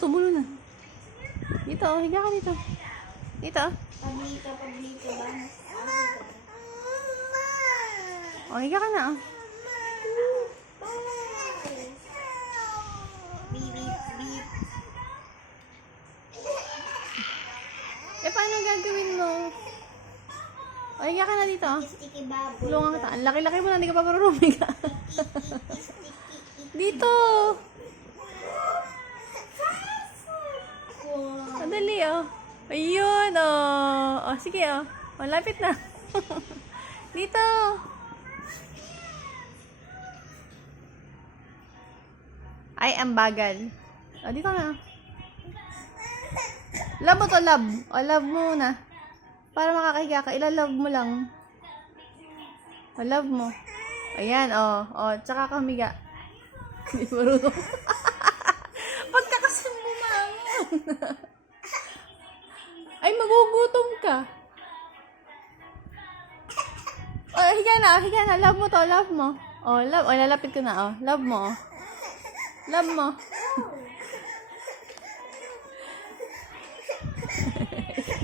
tumulo na. Dito, oh. Higa ka dito. Dito, oh. Pablito ba? Oh, higa ka na, oh. Beep, beep. Eh, paano gagawin mo? O, higa ka na dito, oh. Sticky bubble. Tulungan kita. Ang laki-laki mo na, hindi ka pa marunong humiga. Dito! Madali, oh. Ayun, oh. Oh, sige, oh. Malapit na. Dito! Ay, ang bagal. O, dito na. Love mo to, love. O, love mo muna. Para makakahiga ka, ilalove mo lang. O, love mo. Ayan, o. O, tsaka ka humiga. Hindi marunong. Pagka kasi bumangon. Ay, magugutom ka. O, higa na, higa na. Love mo to, love mo. O, love. O, lalapit ko na, o. Love mo, o. Love mo.